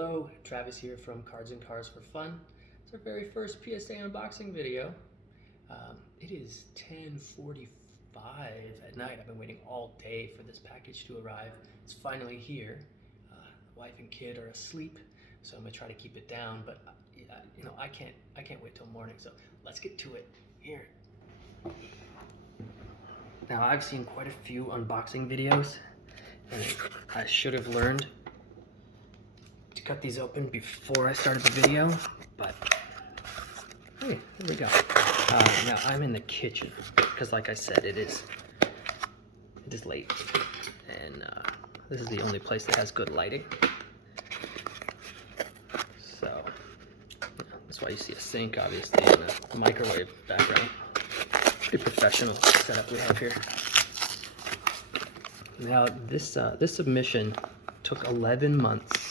Hello, Travis here from Cards and Cars for Fun. It's our very first PSA unboxing video. It is 10:45 at night. I've been waiting all day for this package to arrive. It's finally here. Wife and kid are asleep, so I'm gonna try to keep it down. But I can't wait till morning. So let's get to it. Here. Now I've seen quite a few unboxing videos, and I should have learned to cut these open before I started the video, but hey, there we go. Now I'm in the kitchen because, like I said, it is late, and this is the only place that has good lighting. So that's why you see a sink, obviously, and a microwave background. Pretty professional setup we have here. Now this submission took 11 months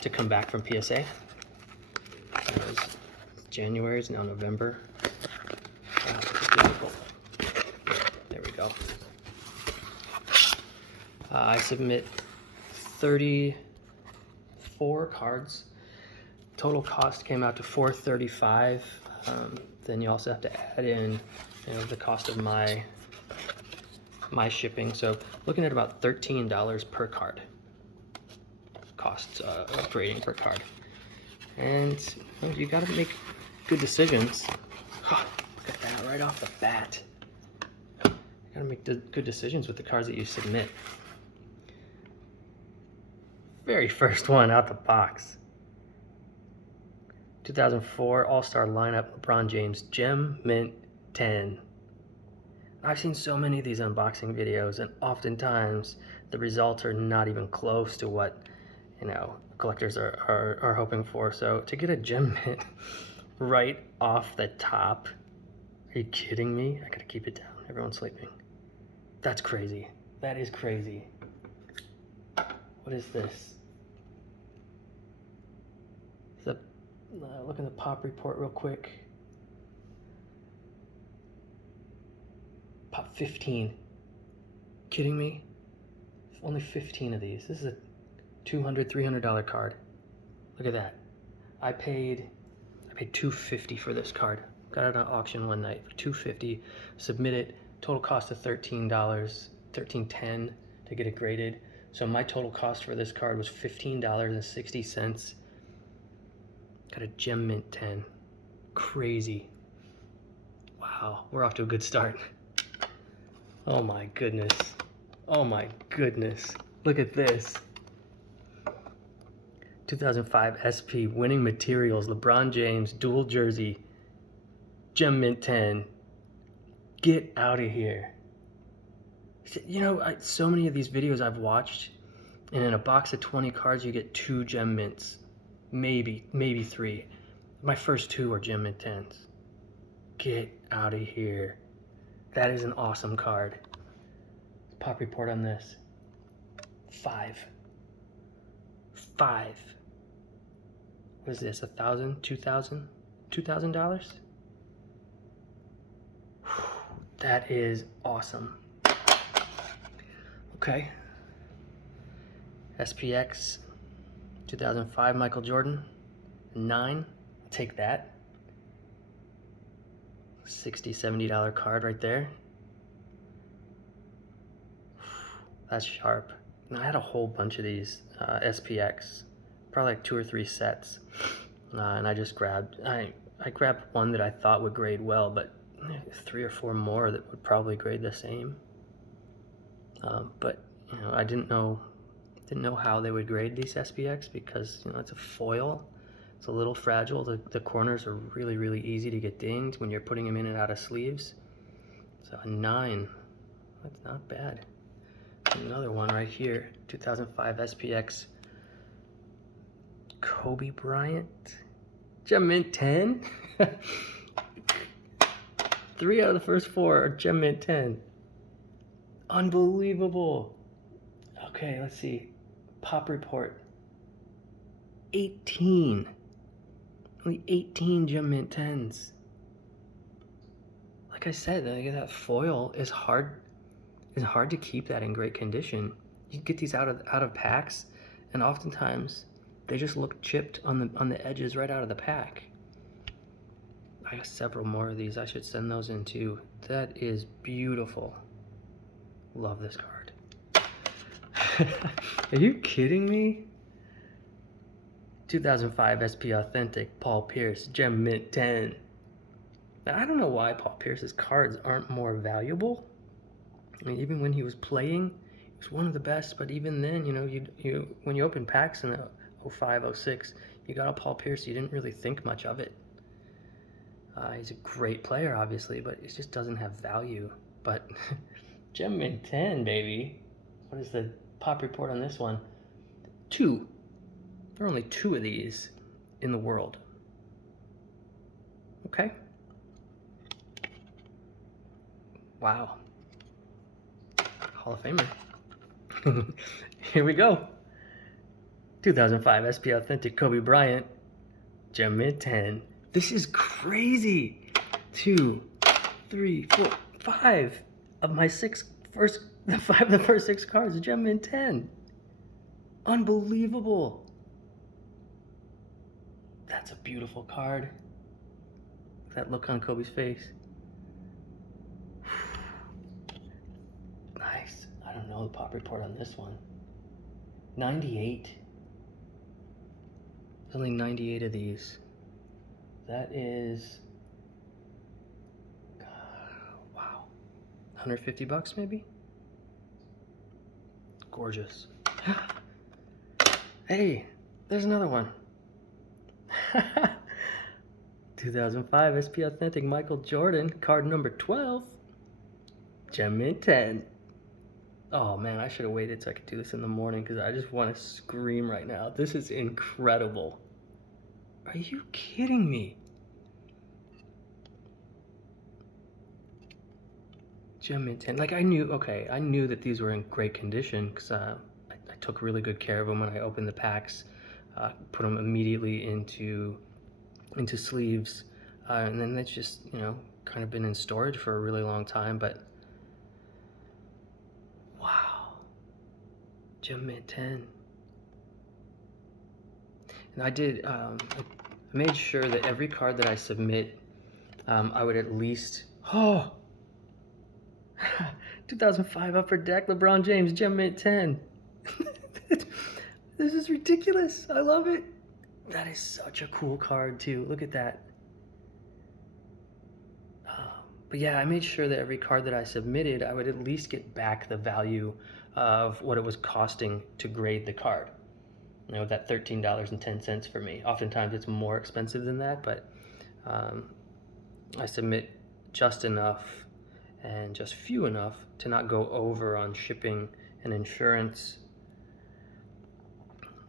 to come back from PSA. It was January, it's now November. There we go. I submit 34 cards. Total cost came out to $435. Then you also have to add in, the cost of my shipping. So looking at about $13 per card. Costs of grading per card, and you got to make good decisions. Oh, look at that right off the bat. You got to make good decisions with the cards that you submit. Very first one out the box. 2004 All-Star lineup, LeBron James, Gem Mint 10. I've seen so many of these unboxing videos, and oftentimes the results are not even close to what collectors are hoping for. So to get a gem mint right off the top, are you kidding me? I gotta keep it down. Everyone's sleeping. That's crazy. That is crazy. What is this? Look at the pop report real quick. Pop 15. Kidding me? Only 15 of these. This is a $200, $300 card. Look at that. I paid $250 for this card. Got it on auction one night for $250. Submitted. Total cost of $13, $13.10 to get it graded. So my total cost for this card was $15.60. Got a Gem Mint 10. Crazy. Wow, we're off to a good start. Oh my goodness. Oh my goodness. Look at this. 2005 SP Winning Materials, LeBron James, dual jersey, Gem Mint 10. Get out of here. So many of these videos I've watched, and in a box of 20 cards, you get 2 Gem Mints. Maybe 3. My first 2 are Gem Mint 10s. Get out of here. That is an awesome card. Pop report on this. 5. What is this, $1,000, $2,000? $2,000? That is awesome. Okay. SPX 2005 Michael Jordan 9. Take that. $60, $70 card right there. That's sharp. Now, I had a whole bunch of these SPX, probably like 2 or 3 sets, and I just grabbed. I grabbed one that I thought would grade well, but 3 or 4 more that would probably grade the same. But I didn't know how they would grade these SPX because it's a foil. It's a little fragile. The corners are really, really easy to get dinged when you're putting them in and out of sleeves. So a 9, that's not bad. Another one right here, 2005 SPX Kobe Bryant, Gem Mint 10. 3 out of the first 4 are Gem Mint 10. Unbelievable. Okay, let's see. Pop report. 18. Only 18 Gem Mint 10s. Like I said, that foil is hard It's hard to keep that in great condition. You get these out of packs, and oftentimes They just look chipped on the edges right out of the pack. I got several more of these. I should send those in too. That is beautiful. Love this card. Are you kidding me? 2005 SP Authentic Paul Pierce Gem Mint 10. Now, I don't know why Paul Pierce's cards aren't more valuable. I mean, even when he was playing, he was one of the best. But even then, you know, when you open packs in the 05, 06, you got a Paul Pierce, you didn't really think much of it. He's a great player, obviously, but it just doesn't have value. But Gem Mint 10, baby. What is the pop report on this one? 2. There are only 2 of these in the world. Okay. Wow. Hall of Famer. Here we go. 2005 SP Authentic Kobe Bryant Gem Mint 10. This is crazy. 2, 3, 4, 5 of my 6 first, the 5 of the first 6 cards, Gem Mint 10. Unbelievable. That's a beautiful card. That look on Kobe's face. Nice. I don't know the pop report on this one. 98. There's only 98 of these. That is, wow, 150 bucks maybe? Gorgeous. Hey, there's another one. 2005 SP Authentic Michael Jordan, card number 12, Gem Mint 10. Oh man, I should have waited so I could do this in the morning because I just want to scream right now. This is incredible. Are you kidding me? Gem Mint 10. Like I knew that these were in great condition because I took really good care of them when I opened the packs. Put them immediately into sleeves, and then it's just, you know, kind of been in storage for a really long time. But wow, Gem Mint 10. And I did, I made sure that every card that I submit, I would at least, 2005 Upper Deck LeBron James Gem Mint 10. This is ridiculous. I love it. That is such a cool card too. Look at that. But yeah, I made sure that every card that I submitted, I would at least get back the value of what it was costing to grade the card. You know, that $13.10 for me. Oftentimes it's more expensive than that, but I submit just enough and just few enough to not go over on shipping and insurance.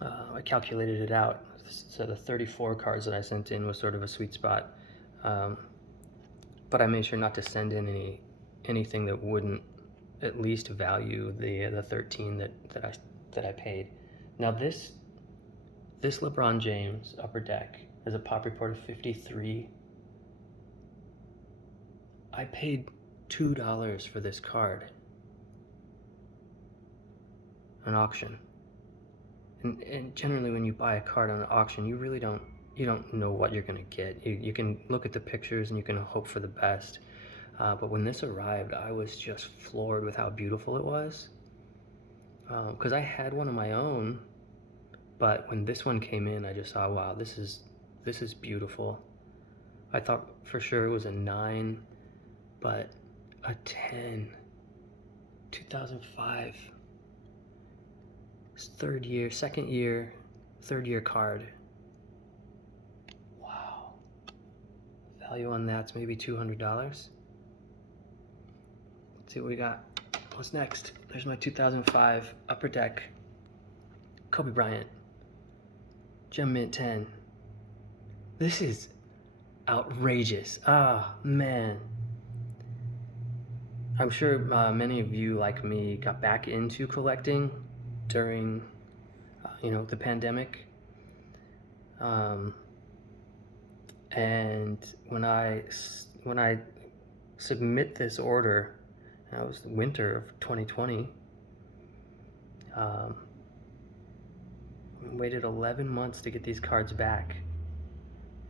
I calculated it out. So the 34 cards that I sent in was sort of a sweet spot. But I made sure not to send in anything that wouldn't at least value the 13 that I paid. Now this LeBron James Upper Deck has a pop report of 53. I paid $2 for this card. An auction. And generally when you buy a card on an auction, you really don't know what you're gonna get. You can look at the pictures and you can hope for the best. But when this arrived, I was just floored with how beautiful it was. Because I had one of my own, but when this one came in, I just saw, wow, this is beautiful. I thought for sure it was a 9, but a 10. 2005. Third year card. Wow. Value on that's maybe $200. Let's see what we got. What's next? There's my 2005 Upper Deck Kobe Bryant Gem Mint 10. This is outrageous. Ah, man. I'm sure many of you, like me, got back into collecting during, the pandemic. And when I submit this order, that was the winter of 2020. waited 11 months to get these cards back.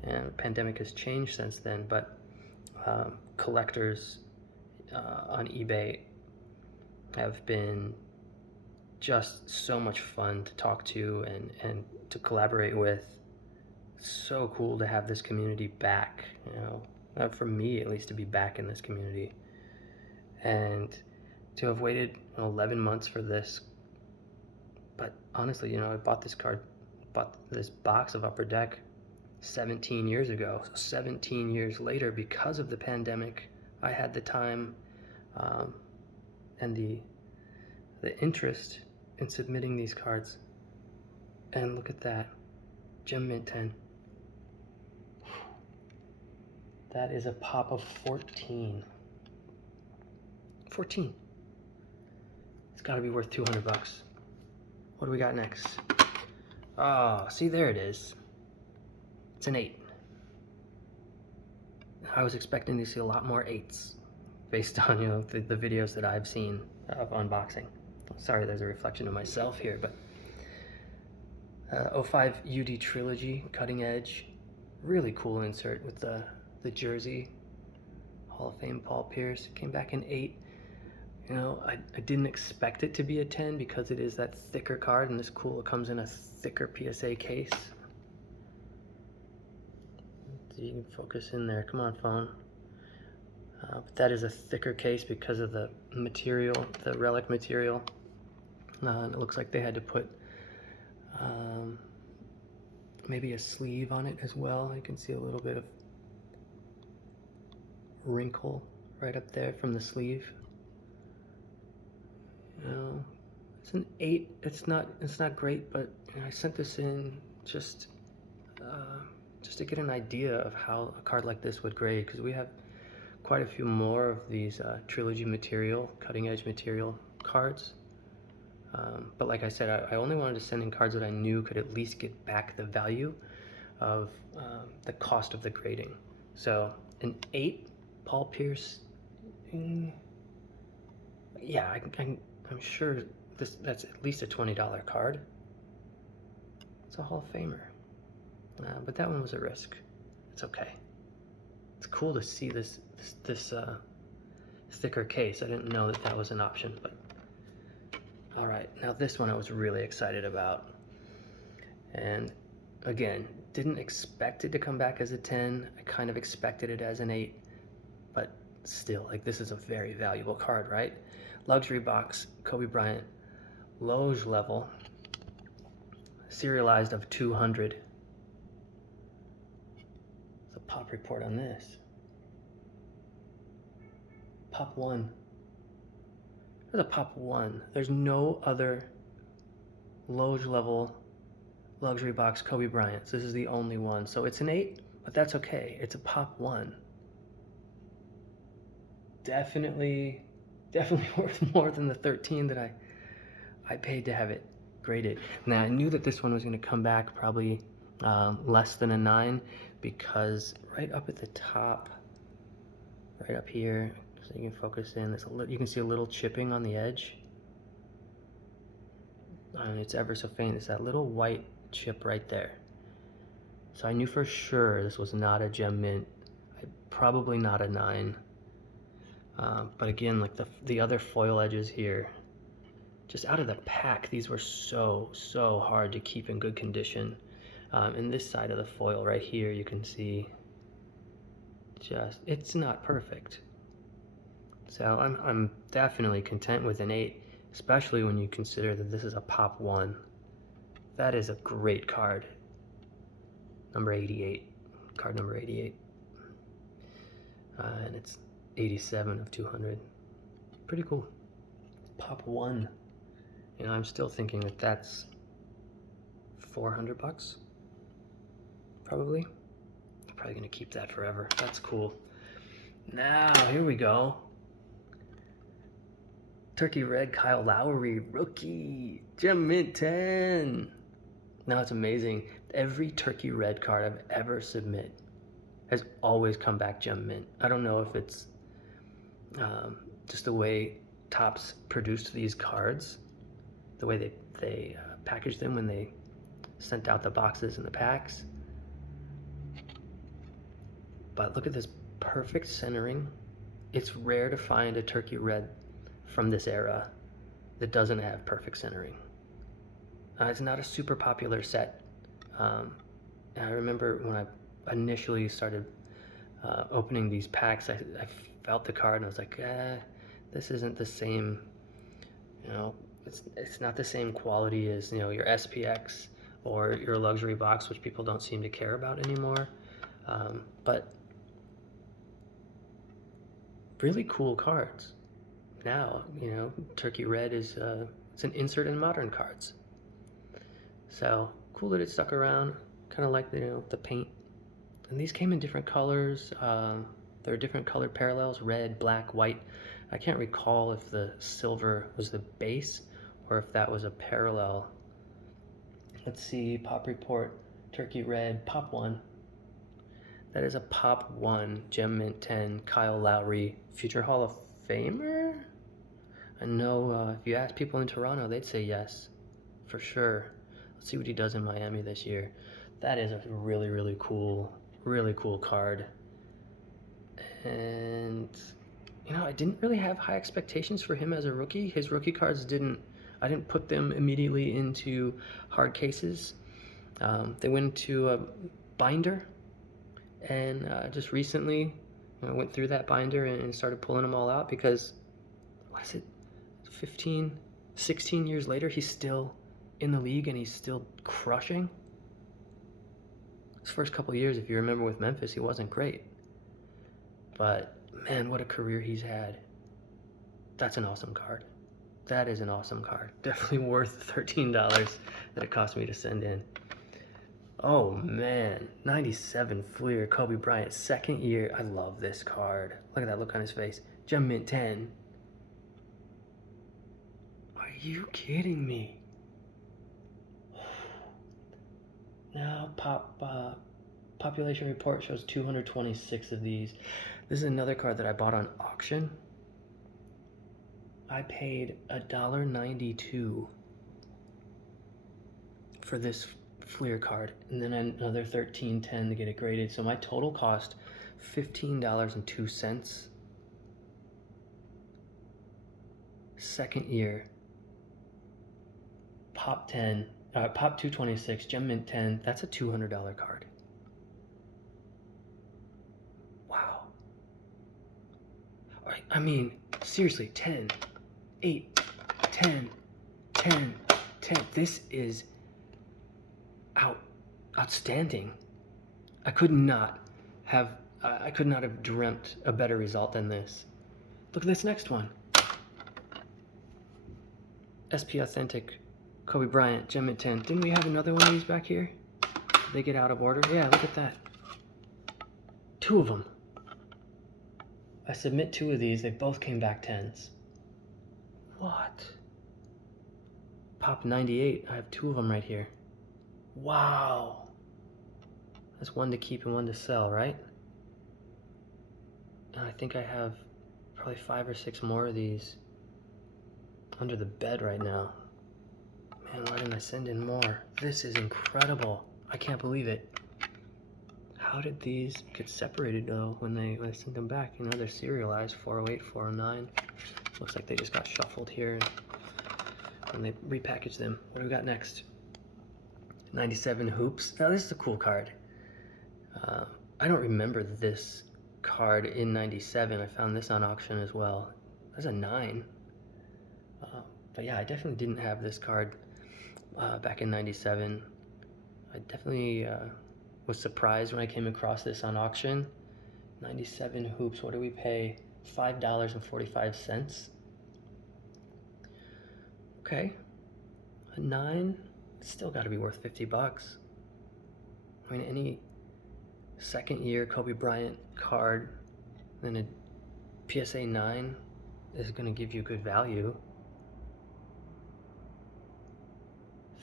And the pandemic has changed since then, but collectors on eBay have been just so much fun to talk to and to collaborate with. So cool to have this community back, you know, for me at least, to be back in this community. And to have waited 11 months for this. But honestly, you know, I bought this box of Upper Deck 17 years ago. So 17 years later, because of the pandemic, I had the time and the interest in submitting these cards. And look at that, Gem Mint 10. That is a pop of 14. 14. It's got to be worth 200 bucks. What do we got next? Oh, see, there it is. It's an 8. I was expecting to see a lot more 8s based on, you know, the videos that I've seen of unboxing. Sorry, there's a reflection of myself here, but 05 UD Trilogy, cutting edge, really cool insert with the jersey. Hall of Fame Paul Pierce, came back in 8. You know, I didn't expect it to be a 10 because it is that thicker card, and it's cool. It comes in a thicker PSA case. So you can focus in there. Come on, phone. But that is a thicker case because of the material, the relic material. And it looks like they had to put maybe a sleeve on it as well. You can see a little bit of wrinkle right up there from the sleeve. You know, it's an 8. It's not great, but you know, I sent this in just to get an idea of how a card like this would grade, because we have quite a few more of these trilogy material, cutting edge material cards. But like I said, I only wanted to send in cards that I knew could at least get back the value of the cost of the grading. So an 8 Paul Pierce, yeah, I'm sure that's at least a $20 card. It's a Hall of Famer. But that one was a risk. It's okay. It's cool to see this thicker case. I didn't know that was an option, but all right. Now this one I was really excited about. And again, didn't expect it to come back as a 10. I kind of expected it as an 8, but still, like, this is a very valuable card, right? Luxury box, Kobe Bryant, Loge level, serialized of 200. The pop report on this. Pop 1. There's a pop 1. There's no other Loge level luxury box Kobe Bryant. This is the only one. So it's an 8, but that's okay. It's a pop 1. Definitely worth more than the 13 that I paid to have it graded. Now, I knew that this one was going to come back probably less than a 9, because right up at the top, right up here, so you can focus in, you can see a little chipping on the edge. And it's ever so faint. It's that little white chip right there. So I knew for sure this was not a Gem Mint, probably not a 9. But again, like the other foil edges here, just out of the pack, these were so hard to keep in good condition. And this side of the foil right here, you can see it's not perfect. So I'm definitely content with an 8, especially when you consider that this is a pop 1. That is a great card. Number 88, card number 88. And it's 87 of 200. Pretty cool. Pop 1. You know, I'm still thinking that that's 400 bucks. Probably. I'm probably gonna keep that forever. That's cool. Now, here we go. Turkey Red Kyle Lowry, rookie, Gem Mint 10. Now it's amazing. Every Turkey Red card I've ever submitted has always come back Gem Mint. I don't know if it's just the way Topps produced these cards, the way they packaged them when they sent out the boxes and the packs. But look at this perfect centering. It's rare to find a turkey red from this era that doesn't have perfect centering. It's not a super popular set. I remember when I initially started opening these packs, I felt the card and I was like, this isn't the same, it's not the same quality as, your SPX or your luxury box, which people don't seem to care about anymore. But really cool cards. Now, Turkey Red is it's an insert in modern cards. So cool that it stuck around. Kind of like the paint. And these came in different colors. There are different color parallels: red, black, white. I can't recall if the silver was the base or if that was a parallel. Let's see, Pop Report, Turkey Red, Pop 1. That is a Pop 1 Gem Mint 10 Kyle Lowry, future Hall of Famer? I know if you ask people in Toronto, they'd say yes, for sure. Let's see what he does in Miami this year. That is a really, really cool card. And, I didn't really have high expectations for him as a rookie. His rookie cards I didn't put them immediately into hard cases. They went into a binder. And just recently, I went through that binder and started pulling them all out because, 16 years later, he's still in the league and he's still crushing. His first couple of years, if you remember with Memphis, he wasn't great. But, man, what a career he's had. That's an awesome card. That is an awesome card. Definitely worth $13 that it cost me to send in. Oh man, 97 Fleer, Kobe Bryant, second year. I love this card. Look at that look on his face. Gem Mint 10. Are you kidding me? Now population report shows 226 of these. This is another card that I bought on auction. I paid $1.92 for this Fleer card, and then another $13.10 to get it graded. So my total cost $15.02. Second year, Pop 226, Gem Mint 10. That's a $200 card. Wow. All right, I mean, seriously, 10, 8, 10, 10, 10. This is outstanding. I could not have dreamt a better result than this. Look at this next one. SP Authentic Kobe Bryant Gem Mint 10. Didn't we have another one of these back here? Did they get out of order? Yeah, look at that. 2 of them. I submit 2 of these. They both came back 10s. What? Pop 98. I have 2 of them right here. Wow. That's 1 to keep and 1 to sell, right? And I think I have probably 5 or 6 more of these under the bed right now. Man, why didn't I send in more? This is incredible. I can't believe it. How did these get separated though when they sent them back? They're serialized, 408, 409. Looks like they just got shuffled here and they repackaged them. What do we got next? 97 Hoops. Now this is a cool card. I don't remember this card in 97. I found this on auction as well. That's a 9. But yeah, I definitely didn't have this card back in 97. I definitely was surprised when I came across this on auction. 97 Hoops. What do we pay? $5.45. Okay. A 9. Still got to be worth $50. I mean, any second year Kobe Bryant card and a PSA 9 is going to give you good value.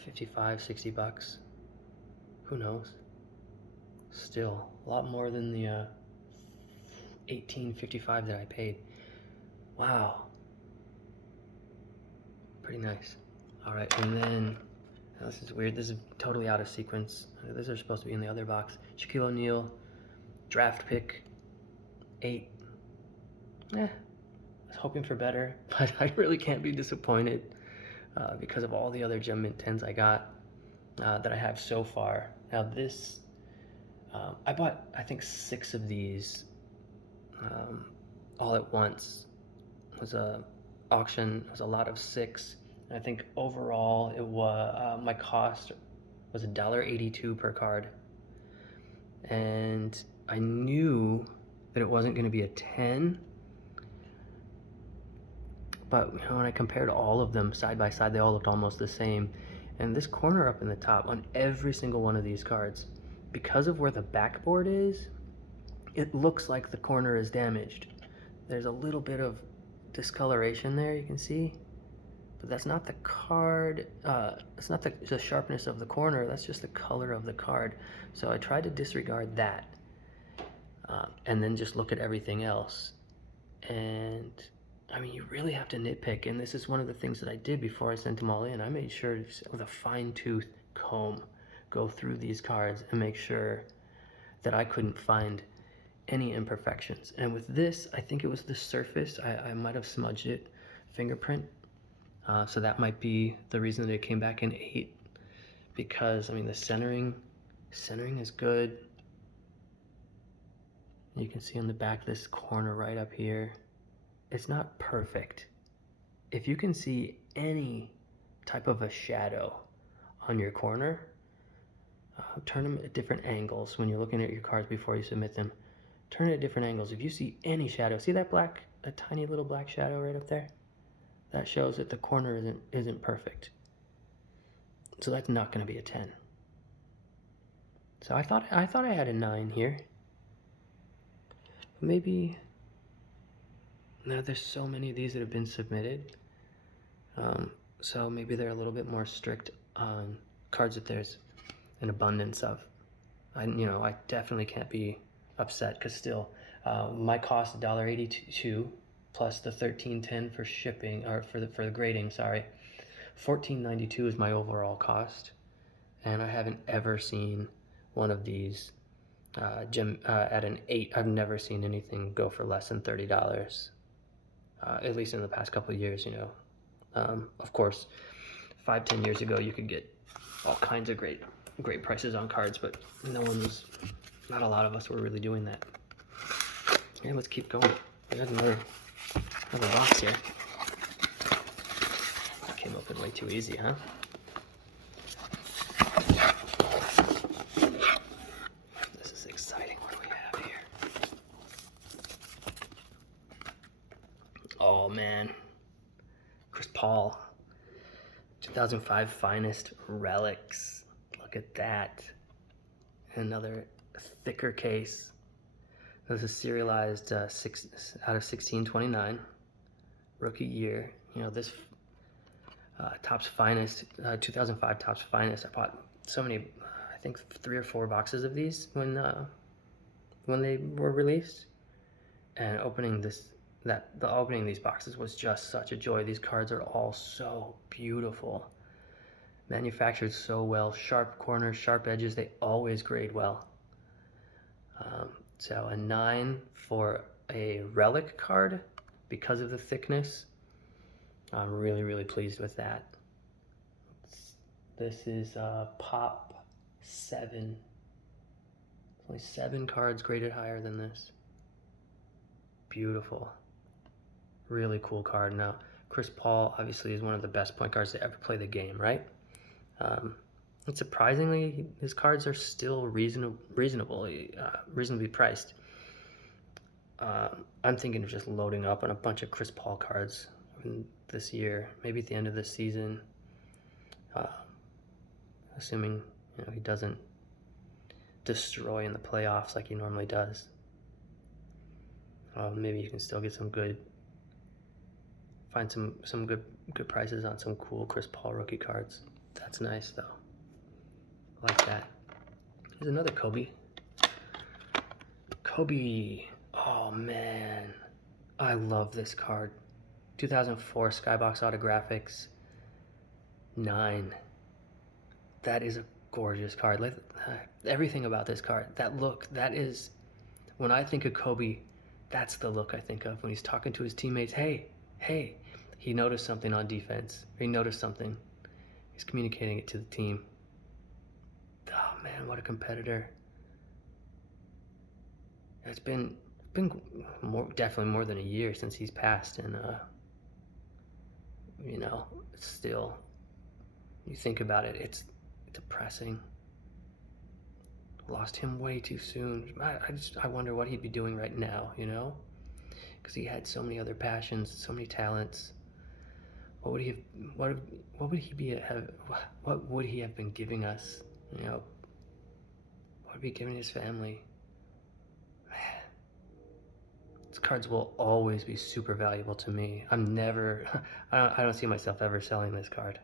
$55, $60. Who knows? Still a lot more than the $18.55 that I paid. Wow. Pretty nice. All right, and then Now, this is weird. This is totally out of sequence. These are supposed to be in the other box. Shaquille O'Neal, draft pick, 8. I was hoping for better, but I really can't be disappointed because of all the other Gem Mint 10s I got that I have so far. Now this, I bought I think 6 of these all at once. It was a auction. It was a lot of 6. And I think overall it was my cost was $1.82 per card, and I knew that it wasn't going to be a 10. But when I compared all of them side by side, they all looked almost the same. And this corner up in the top on every single one of these cards, because of where the backboard is, it looks like the corner is damaged. There's a little bit of discoloration there, you can see. But that's not the card, it's not the sharpness of the corner, that's just the color of the card. So I tried to disregard that and then just look at everything else. And I mean, you really have to nitpick, and this is one of the things that I did before I sent them all in. I made sure to, with a fine-tooth comb, go through these cards and make sure that I couldn't find any imperfections. And with this, I think it was the surface. I might have smudged it, fingerprint. So that might be the reason that it came back in 8, because I mean the centering is good. You can see on the back, this corner right up here, it's not perfect. If you can see any type of a shadow on your corner, turn them at different angles when you're looking at your cards before you submit them. Turn it at different angles. If you see any shadow, see that black, a tiny little black shadow right up there? That shows that the corner isn't perfect. So that's not going to be a 10. So I thought I had a 9 here. Maybe. Now there's so many of these that have been submitted. So maybe they're a little bit more strict on cards that there's an abundance of. I definitely can't be upset because still, my cost $1.82 plus the $13.10 for shipping, or for the grading. Sorry, $14.92 is my overall cost, and I haven't ever seen one of these at an 8. I've never seen anything go for less than $30. At least in the past couple of years, of course, 5-10 years ago, you could get all kinds of great prices on cards, but not a lot of us were really doing that. Yeah, let's keep going. We got another box here. That came open way too easy, huh? This is exciting. What do we have here? Oh man, Chris Paul, 2005 Finest Relics. Look at that. Another thicker case. This is serialized 6 out of 1629, rookie year. This Topps Finest, 2005 Topps Finest. I bought so many, I think 3 or 4 boxes of these when they were released, and opening these boxes was just such a joy. These cards are all so beautiful, manufactured so well, sharp corners, sharp edges. They always grade well. So a 9 for a relic card because of the thickness. I'm really, really pleased with that. This is Pop 7. Only 7 cards graded higher than this. Beautiful. Really cool card. Now, Chris Paul obviously is one of the best point guards to ever play the game, right? And surprisingly, his cards are still reasonably priced. I'm thinking of just loading up on a bunch of Chris Paul cards this year, maybe at the end of this season, assuming he doesn't destroy in the playoffs like he normally does. Maybe you can still get find some good prices on some cool Chris Paul rookie cards. That's nice though. I like that. Here's another Kobe. Oh man, I love this card. 2004 Skybox Autographics 9. That is a gorgeous card. Like, everything about this card, that look, that is, when I think of Kobe, that's the look I think of when he's talking to his teammates. Hey, hey, he noticed something on defense. He noticed something. He's communicating it to the team. Oh man, what a competitor. It's been definitely more than a year since he's passed, and it's still, you think about it, it's depressing. Lost him way too soon. I wonder what he'd be doing right now, because he had so many other passions, so many talents. What would he have been giving us? What would he be giving his family? Man, these cards will always be super valuable to me. I don't see myself ever selling this card.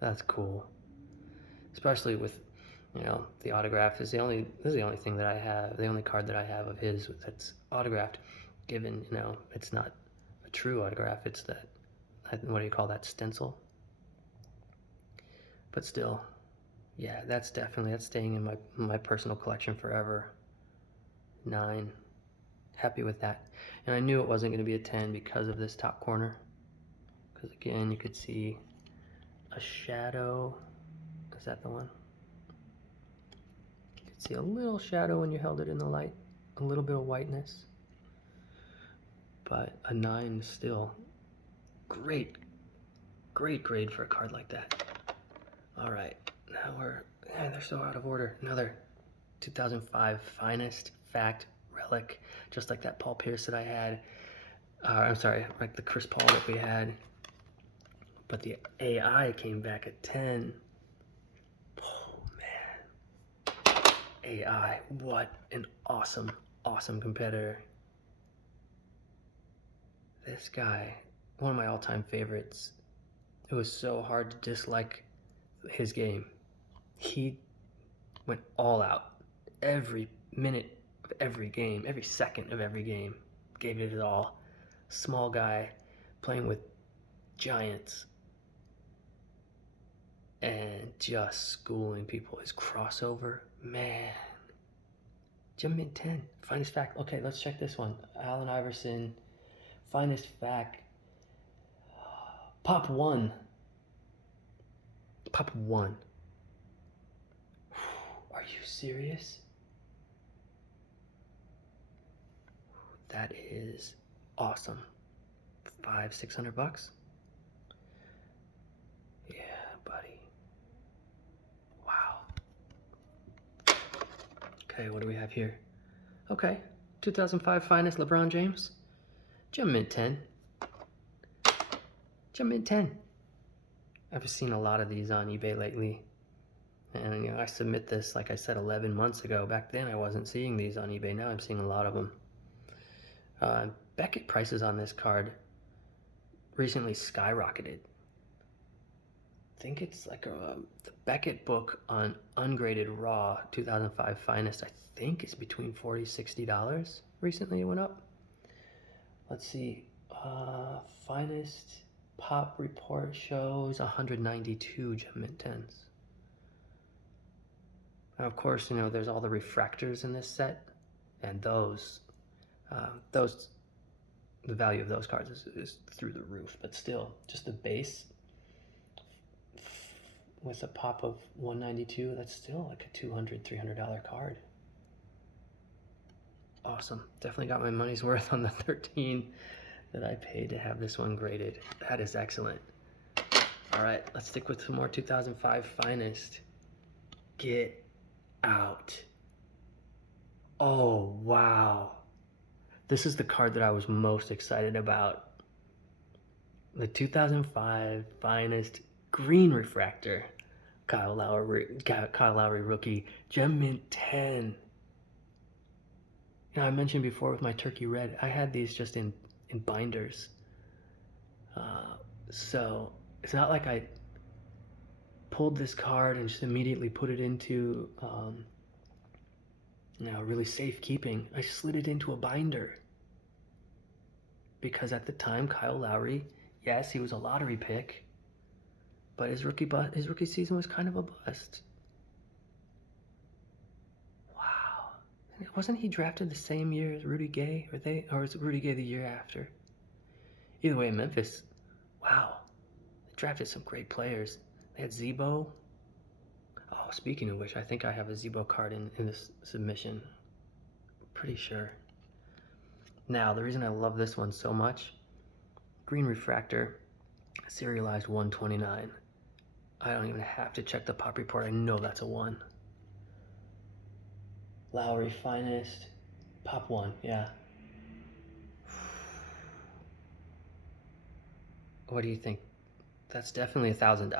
That's cool, especially with, the autograph. This is the only thing that I have, the only card that I have of his that's autographed. Given, it's not a true autograph. It's that, what do you call that, stencil? But still, yeah, that's staying in my personal collection forever. 9, happy with that. And I knew it wasn't going to be a 10 because of this top corner. Because again, you could see a shadow. Is that the one? You could see a little shadow when you held it in the light, a little bit of whiteness. But a 9 is still great grade for a card like that. All right, now they're so out of order. Another 2005 Finest Fact Relic, just like that Paul Pierce that I had. I'm sorry, like the Chris Paul that we had. But the AI came back at 10. Oh man, AI, what an awesome competitor. This guy, one of my all-time favorites. It was so hard to dislike his game. He went all out every minute of every game, every second of every game, gave it his all. Small guy playing with giants and just schooling people. His crossover, man. Jim Mint 10, Finest Fact. Okay, let's check this one. Allen Iverson, Finest Fact. Pop 1. Pop 1. Are you serious? That is awesome. $500-600. Yeah, buddy. Wow. Okay, what do we have here? Okay, 2005 Finest LeBron James. Jim Mint 10. Jim Mint 10. I've seen a lot of these on eBay lately. And I submit this, like I said, 11 months ago. Back then I wasn't seeing these on eBay. Now I'm seeing a lot of them. Beckett prices on this card recently skyrocketed. I think it's like the Beckett book on ungraded raw 2005 Finest, I think is between $40-60. Recently it went up. Let's see. Finest Pop report shows 192 Gem Mint 10s. And of course, there's all the refractors in this set, and those, the value of those cards is through the roof. But still, just the base with a pop of 192, that's still like a $200-300 card. Awesome. Definitely got my money's worth on the 13 that I paid to have this one graded. That is excellent. All right, let's stick with some more 2005 Finest. Get out. Oh, wow. This is the card that I was most excited about. The 2005 Finest Green Refractor. Kyle Lowry rookie. Gem Mint 10. I mentioned before with my Turkey Red, I had these just in binders. So it's not like I pulled this card and just immediately put it into really safekeeping. I slid it into a binder. Because at the time, Kyle Lowry, yes, he was a lottery pick, but his rookie season was kind of a bust. Wow. Wasn't he drafted the same year as Rudy Gay? Or was Rudy Gay the year after? Either way, Memphis, wow. They drafted some great players. They had Zebo. Oh, speaking of which, I think I have a Zebo card in this submission. Pretty sure. Now, the reason I love this one so much, green refractor, serialized 129. I don't even have to check the pop report. I know that's a 1. Lowry finest, pop 1, yeah. What do you think? That's definitely $1,000.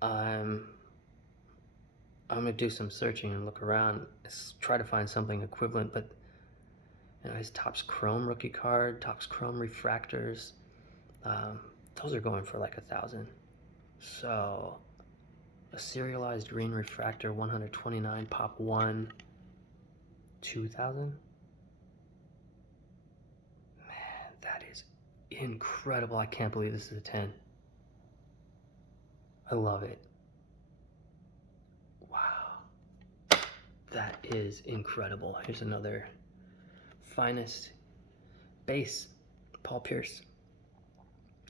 I'm gonna do some searching and look around, try to find something equivalent, but you know, his Topps Chrome rookie card, Topps Chrome refractors, those are going for like $1,000. So a serialized green refractor 129 pop 1, 2,000. Man, that is incredible. I can't believe this is a 10. I love it. Wow. That is incredible. Here's another finest base, Paul Pierce.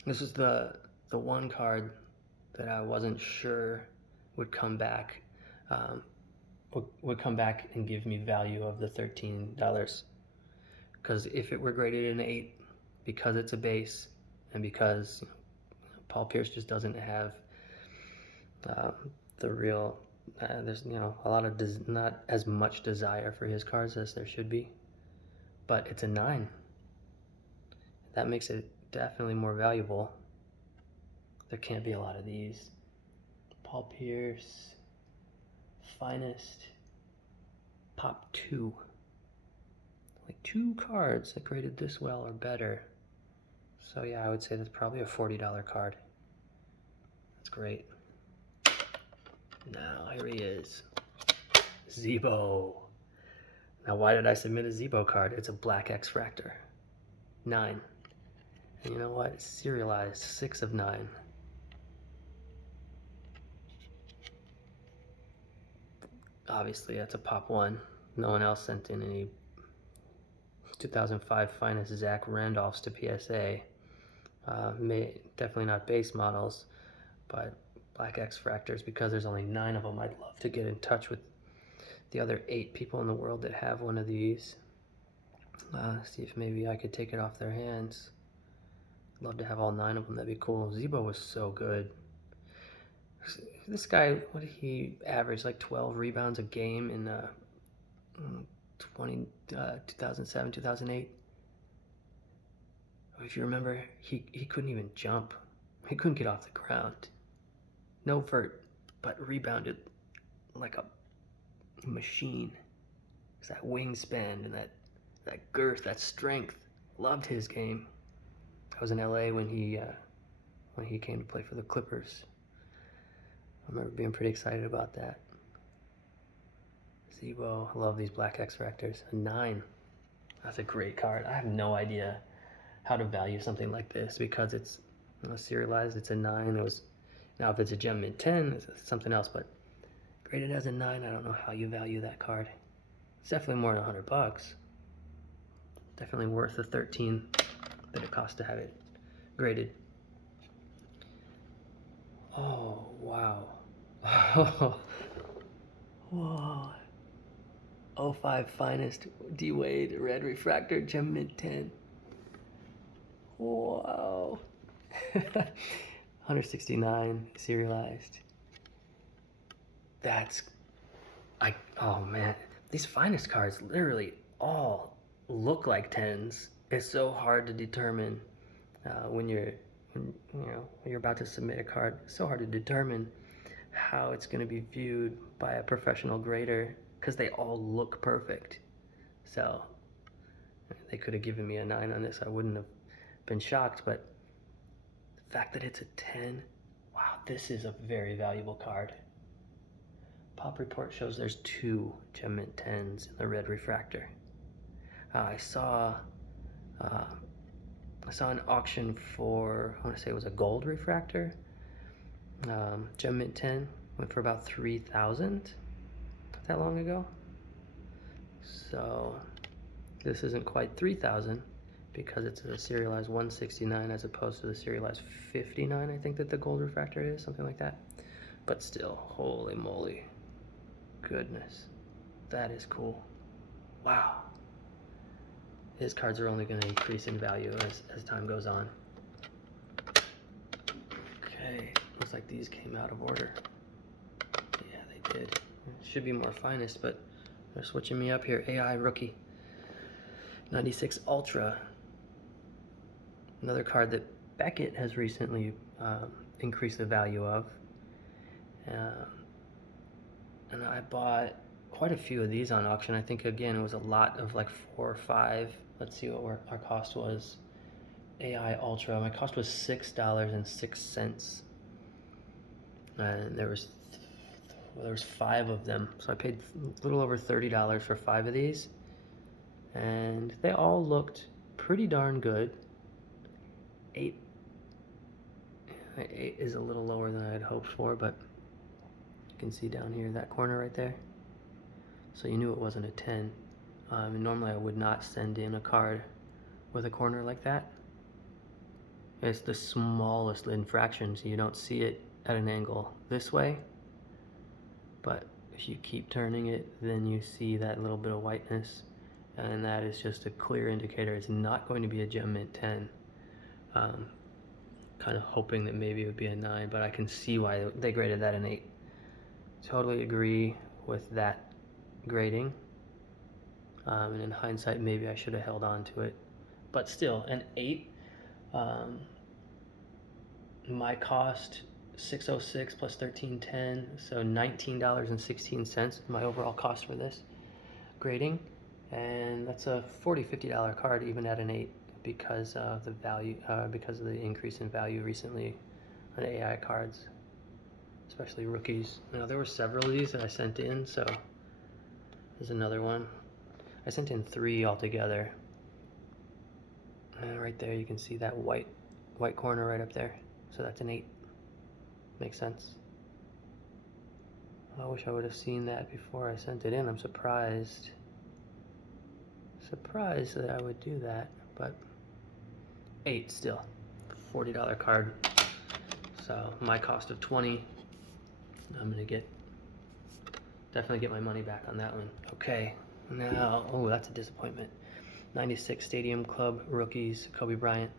This is the one card that I wasn't sure would come back, would come back and give me value of the $13. Because if it were graded an 8, because it's a base, and because Paul Pierce just doesn't have the real, there's a lot of not as much desire for his cards as there should be, but it's a 9. That makes it definitely more valuable. There can't be a lot of these. Paul Pierce, finest, pop 2. Like 2 cards that graded this well or better. So yeah, I would say that's probably a $40 card. That's great. Now here he is, Zebo. Now why did I submit a Zebo card? It's a black X-Fractor, 9. And you know what? It's serialized 6 of 9. Obviously, that's a pop 1. No one else sent in any 2005 finest Zach Randolphs to PSA. Definitely not base models, but black X-Fractors, because there's only 9 of them. I'd love to get in touch with the other 8 people in the world that have one of these. See if maybe I could take it off their hands. I'd love to have all 9 of them. That'd be cool. Zebo was so good. This guy, what did he average? Like 12 rebounds a game in 2007, 2008. If you remember, he couldn't even jump. He couldn't get off the ground. No vert, but rebounded like a machine. It's that wingspan and that girth, that strength. Loved his game. I was in LA when he came to play for the Clippers. I remember being pretty excited about that. Zebo, I love these black X-Fractors. A 9. That's a great card. I have no idea how to value something like this because it's serialized. It's a 9. Now if it's a gem mint 10, it's something else, but graded as a 9, I don't know how you value that card. It's definitely more than $100. Definitely worth the 13 that it costs to have it graded. Oh, wow. Whoa. 05 finest D Wade red refractor gem mint 10. Wow. 169 serialized. Oh man, these finest cards literally all look like 10s. It's so hard to determine when you're about to submit a card. It's so hard to determine how it's going to be viewed by a professional grader because they all look perfect. So they could have given me a 9 on this. I wouldn't have been shocked, but the fact that it's a 10, wow, this is a very valuable card. Pop report shows there's 2 gem mint 10s in the red refractor. I saw I saw an auction for, I want to say it was a gold refractor. Gem Mint 10 went for about 3,000 not that long ago. So this isn't quite 3,000 because it's a serialized 169 as opposed to the serialized 59, I think that the gold refractor is, something like that. But still, holy moly, goodness, that is cool. Wow. His cards are only going to increase in value as time goes on. Okay, looks like these came out of order. Yeah, they did. It should be more finest, but they're switching me up here. AI rookie. 96 Ultra. Another card that Beckett has recently increased the value of. And I bought quite a few of these on auction. I think, again, it was a lot of like 4 or 5. Let's see what our cost was. AI Ultra. My cost was $6.06. And there was 5 of them. So I paid a little over $30 for 5 of these. And they all looked pretty darn good. 8 is a little lower than I had hoped for, but you can see down here, that corner right there. So you knew it wasn't a 10. And normally I would not send in a card with a corner like that. It's the smallest infraction, so you don't see it at an angle this way. But if you keep turning it, then you see that little bit of whiteness. And that is just a clear indicator it's not going to be a Gem Mint 10. Kind of hoping that maybe it would be a 9, but I can see why they graded that an 8. Totally agree with that grading. And in hindsight, maybe I should have held on to it. But still, an 8. My cost, $606 plus $13.10, so $19.16 my overall cost for this grading. And that's a $40-$50 card even at an 8 because of the value, because of the increase in value recently on AI cards, especially rookies. Now there were several of these that I sent in, so there's another one. I sent in 3 altogether. And right there you can see that white corner right up there. So that's an 8. Makes sense. I wish I would have seen that before I sent it in. I'm surprised that I would do that, but 8 still. $40 card. So my cost of 20, I'm gonna definitely get my money back on that one. Okay, now, oh, that's a disappointment. 96 Stadium Club rookies, Kobe Bryant,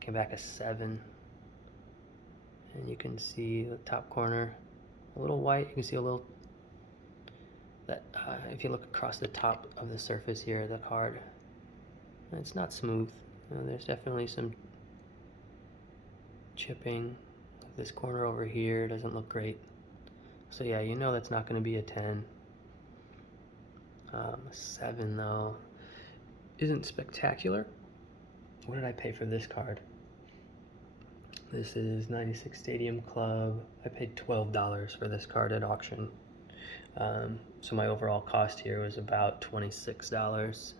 came back a 7. And you can see the top corner, a little white. You can see a little, if you look across the top of the surface here, the card, it's not smooth. There's definitely some chipping. This corner over here doesn't look great. So yeah, you know that's not going to be a 10. A 7 though isn't spectacular. What did I pay for this card? This is 96 Stadium Club. I paid $12 for this card at auction. So my overall cost here was about $26.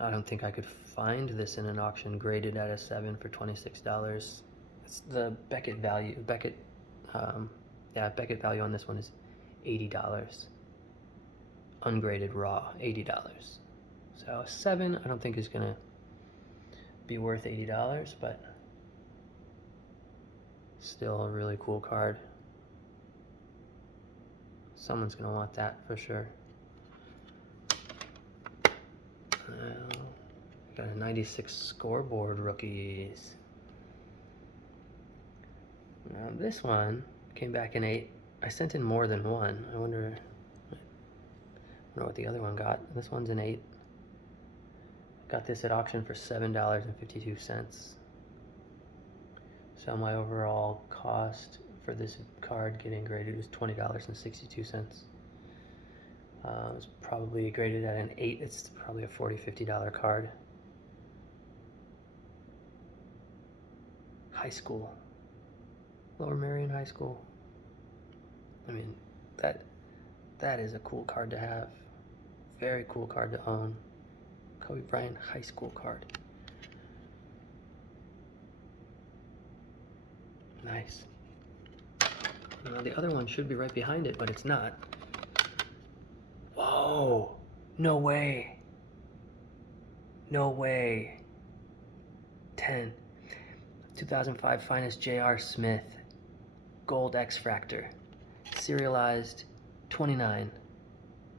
I don't think I could find this in an auction graded at a 7 for $26. It's the Beckett value. Beckett value on this one is $80. Ungraded raw, $80. So a 7 I don't think is gonna be worth $80, but still a really cool card. Someone's gonna want that for sure. Got a 96 Scoreboard rookies. Now this one came back in 8. I sent in more than one. I wonder what the other one got. This one's an 8. Got this at auction for $7.52. So my overall cost for this card getting graded was $20.62. It's probably graded at an 8. It's probably a $40-$50 card. High school. Lower Merion High School. I mean, that is a cool card to have. Very cool card to own. Kobe Bryant high school card. Nice. Now the other one should be right behind it, but it's not. Whoa! No way. No way. 10. 2005 Finest J.R. Smith. Gold X-Fractor. Serialized 29.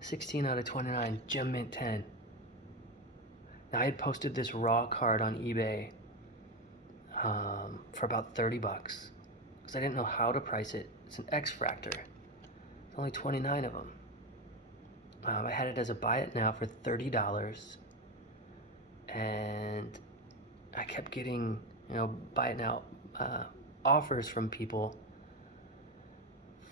16 out of 29. Gem Mint 10. Now I had posted this raw card on eBay for about 30 bucks. Because I didn't know how to price it. It's an X-Fractor. There's only 29 of them. I had it as a buy it now for $30. And I kept getting, buy it now offers from people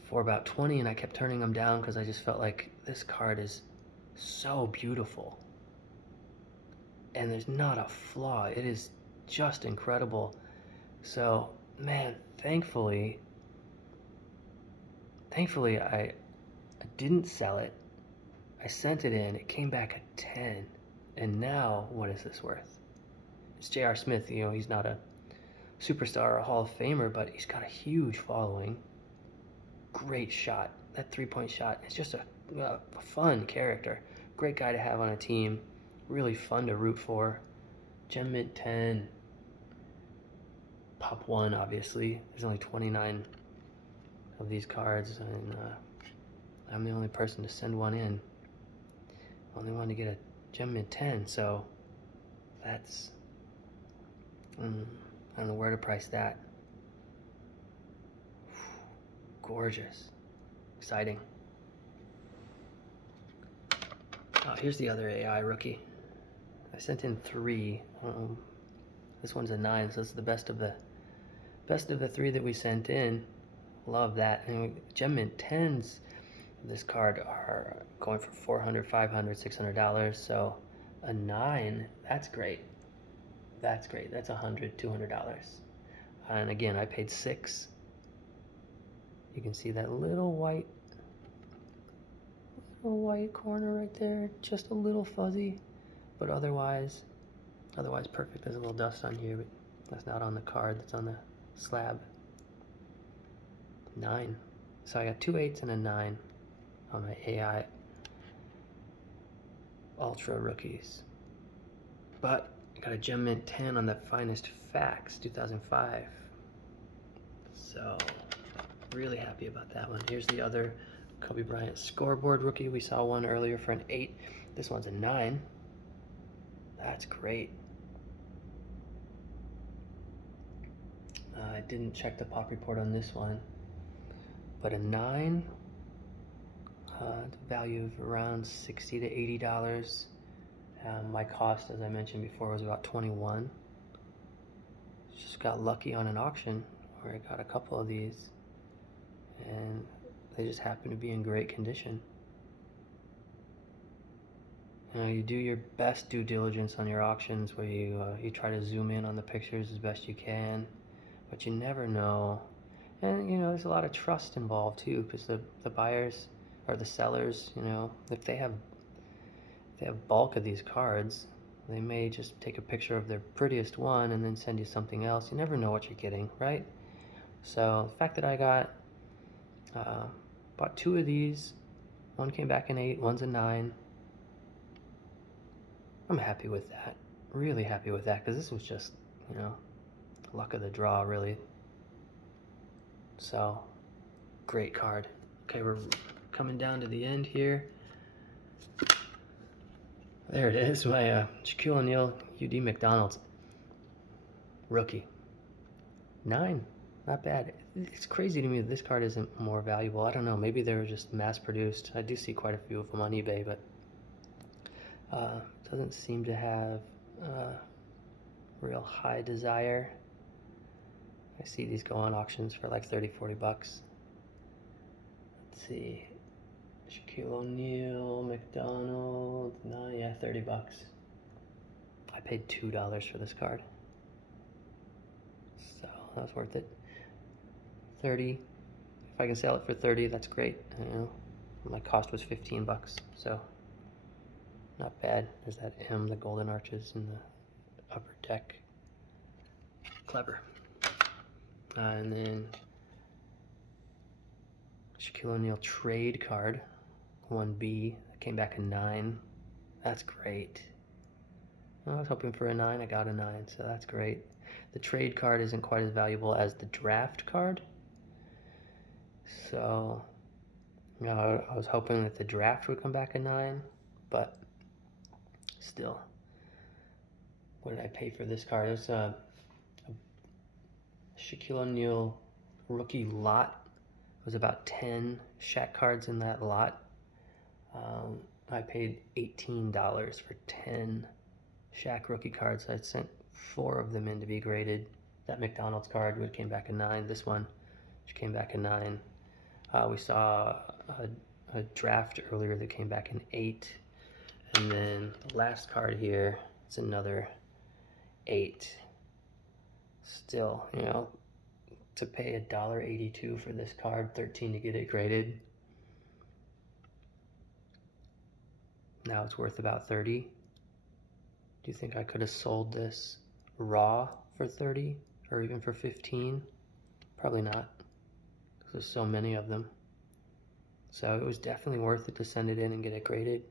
for about 20, and I kept turning them down because I just felt like this card is so beautiful. And there's not a flaw. It is just incredible. So, man, thankfully I didn't sell it. I sent it in. It came back at 10. And now, what is this worth? It's J.R. Smith. He's not a superstar or a Hall of Famer, but he's got a huge following. Great shot. That three-point shot. It's just a fun character. Great guy to have on a team. Really fun to root for. Gem Mint 10. Pop 1, obviously. There's only 29 of these cards, and I'm the only person to send one in. Only one to get a Gem Mint 10, so that's... I don't know where to price that. Gorgeous. Exciting. Oh, here's the other AI rookie. I sent in 3. This one's a 9, so this is the best of the 3 that we sent in. Love that. And Gem Mint 10s of this card are going for $400, $500, $600. So a 9, that's great. That's great. That's $100, $200. And again, I paid $6. You can see that little white corner right there, just a little fuzzy, but otherwise perfect. There's a little dust on here, but that's not on the card, that's on the slab. 9. So I got 2 8s and a 9 on my AI Ultra rookies. But I got a Gem Mint 10 on that Finest Facts 2005. So really happy about that one. Here's the other Kobe Bryant scoreboard rookie. We saw one earlier for an 8. This one's a 9. That's great. I didn't check the pop report on this one, but a 9, value of around $60 to $80. My cost, as I mentioned before, was about 21. Just got lucky on an auction where I got a couple of these, and they just happen to be in great condition. You do your best due diligence on your auctions, where you try to zoom in on the pictures as best you can, but you never know. And there's a lot of trust involved too, because the buyers or the sellers, if they have bulk of these cards, they may just take a picture of their prettiest one and then send you something else. You never know what you're getting, right? So the fact that I bought 2 of these, one came back an 8, one's a 9. I'm happy with that. Really happy with that, because this was just, luck of the draw, really. So, great card. Okay, we're coming down to the end here. There it is, my Shaquille O'Neal UD McDonald's rookie. 9, not bad. It's crazy to me that this card isn't more valuable. I don't know, maybe they were just mass produced. I do see quite a few of them on eBay, but doesn't seem to have real high desire. I see these go on auctions for like 30, 40 bucks. Let's see. Shaquille O'Neal, McDonald, no, yeah, 30 bucks. I paid $2 for this card. So that was worth it. 30. If I can sell it for 30, that's great. My cost was 15 bucks, so Not bad. There's that M, the golden arches in the upper deck. Clever. And then Shaquille O'Neal trade card, 1B. Came back a 9. That's great. I was hoping for a 9. I got a 9, so that's great. The trade card isn't quite as valuable as the draft card. So, you know, I was hoping that the draft would come back a 9, but still. What did I pay for this card? It was a Shaquille O'Neal rookie lot. It was about 10 Shaq cards in that lot. I paid $18 for 10 Shaq rookie cards. I sent 4 of them in to be graded. That McDonald's card, which came back a 9. This one, which came back a 9. We saw a draft earlier that came back an 8. And then the last card here is another 8. Still, you know, to pay $1.82 for this card, 13 to get it graded. Now it's worth about 30. Do you think I could have sold this raw for 30 or even for 15? Probably not, because there's so many of them. So it was definitely worth it to send it in and get it graded.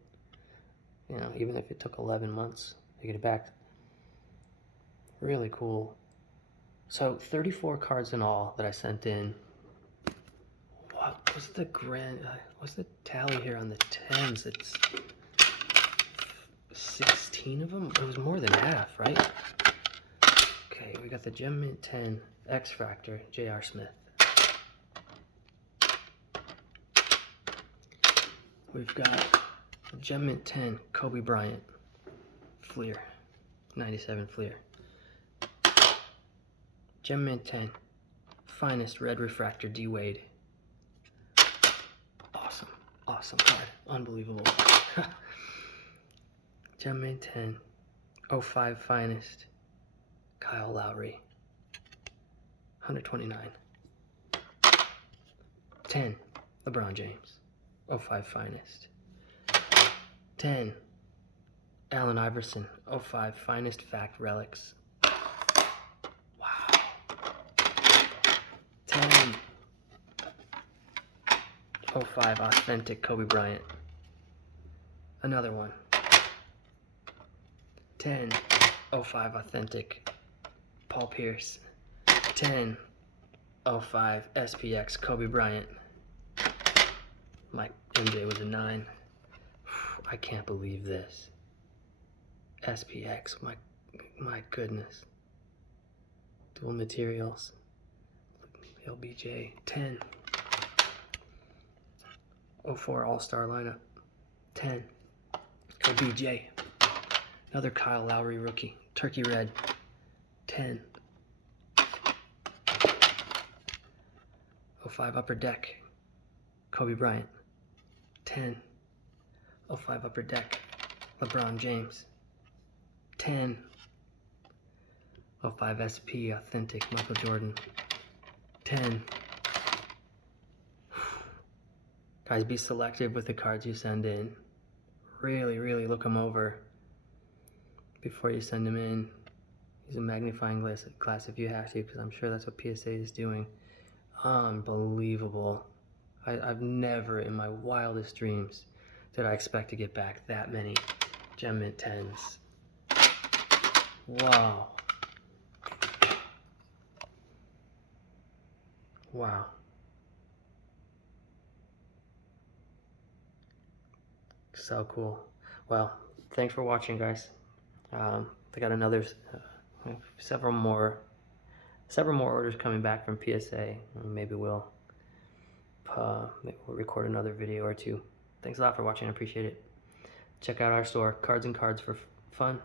You know, even if it took 11 months to get it back. Really cool. So 34 cards in all that I sent in. What was the what's the tally here on the 10s? It's 16 of them? It was more than half, right? Okay, we got the Gem Mint 10 X Fractor, J.R. Smith. We've got the Gem Mint 10 Kobe Bryant, Fleer, 97 Fleer. Gem Mint 10 Finest Red Refractor D Wade. Awesome, awesome card, unbelievable. Gem Mint 10 05 Finest Kyle Lowry, 129. 10 LeBron James, 05 Finest. 10 Allen Iverson, 05 Finest Fact Relics. Wow. 10 05 Authentic Kobe Bryant. Another one. 10 05 Authentic Paul Pierce. 10 05 SPX Kobe Bryant. My MJ was a 9. I can't believe this. SPX, my goodness. Dual materials. LBJ. 10 04 All-Star lineup. 10 OBJ. Another Kyle Lowry rookie. Turkey Red. 10 05 Upper Deck Kobe Bryant. 10 05 Upper Deck LeBron James. 10 05 SP Authentic Michael Jordan. 10. Guys, be selective with the cards you send in. Really, really look them over before you send them in. Use a magnifying glass if you have to, because I'm sure that's what PSA is doing. Unbelievable. I've never in my wildest dreams did I expect to get back that many Gem Mint 10s. Wow. Wow. So cool. Well, thanks for watching, guys. I got another several more orders coming back from PSA. Maybe we'll record another video or two. Thanks a lot for watching. I appreciate it. Check out our store, Cards and Cards for Fun.